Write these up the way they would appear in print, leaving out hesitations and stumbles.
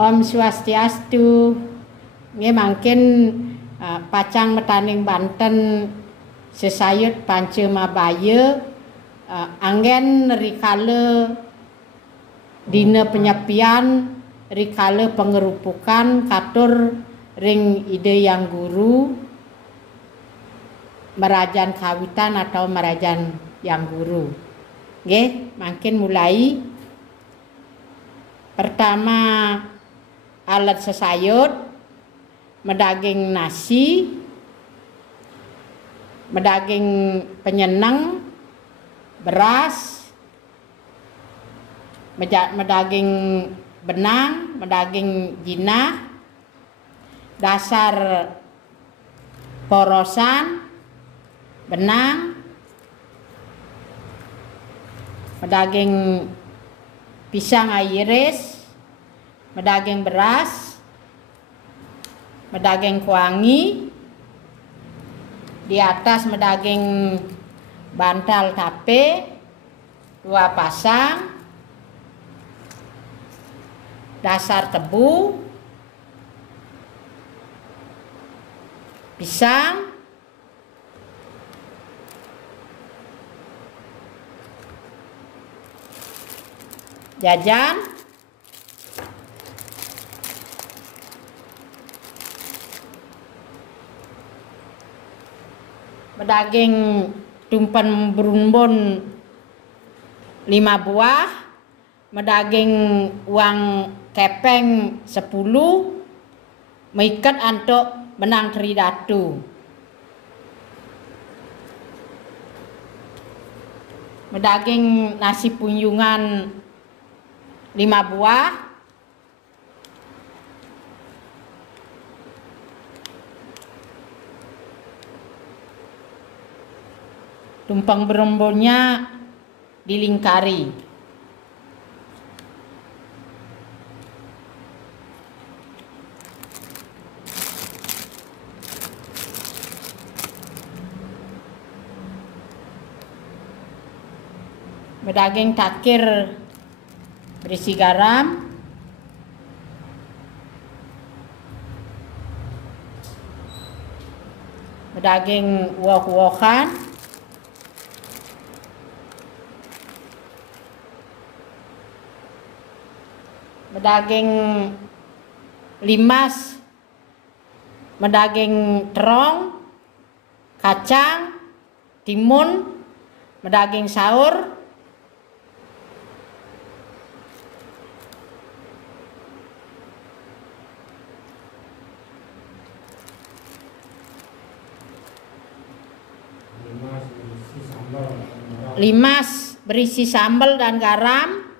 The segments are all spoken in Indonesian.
Om Swastiastu. Nggih mangkin pacang metaning Banten sesayut Panca Mabaya anggen rikala dina penyepian rikala pengerupukan katur ring Ide Yang Guru Merajan Kawitan atau Merajan Yang Guru. Nggih, mangkin mulai. Pertama alat sesayut, medaging nasi, medaging penyenang, beras, medaging benang, medaging jinah, dasar porosan, benang, medaging pisang iris, medaging beras, medaging kuangi, di atas medaging bantal tape 2 pasang, dasar tebu, pisang, jajan, medaging tumpen berumbun 5 buah, medaging uang kepeng 10, meikat antuk benang tridatu. Medaging nasi punjungan 5 buah, tumpeng berumbunnya dilingkari. Medaging takir berisi garam, medaging woh-wohan, medaging limas, medaging terong, kacang, timun, medaging saur, limas berisi sambal dan garam,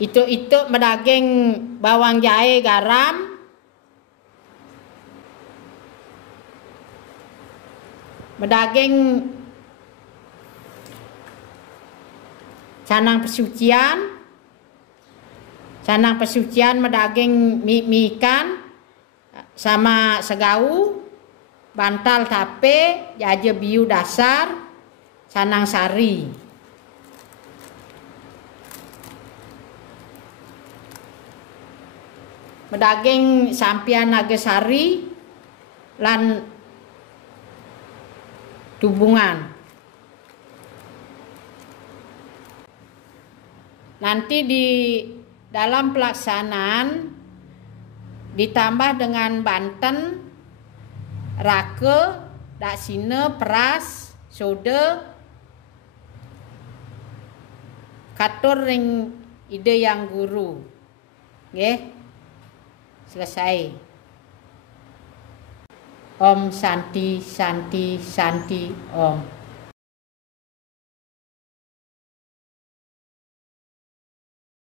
itu medaging bawang jahe, garam, medaging canang pesucian, medaging mie ikan sama segau, bantal tape, jaje biu dasar, canang sari. Medaging sampian nagasari lan tubungan. Nanti di dalam pelaksanaan ditambah dengan Banten, rake, daksine, peras, soda, katur ring Ide Yang Guru. Nggih. Selesai. Om Santi Santi Santi Om.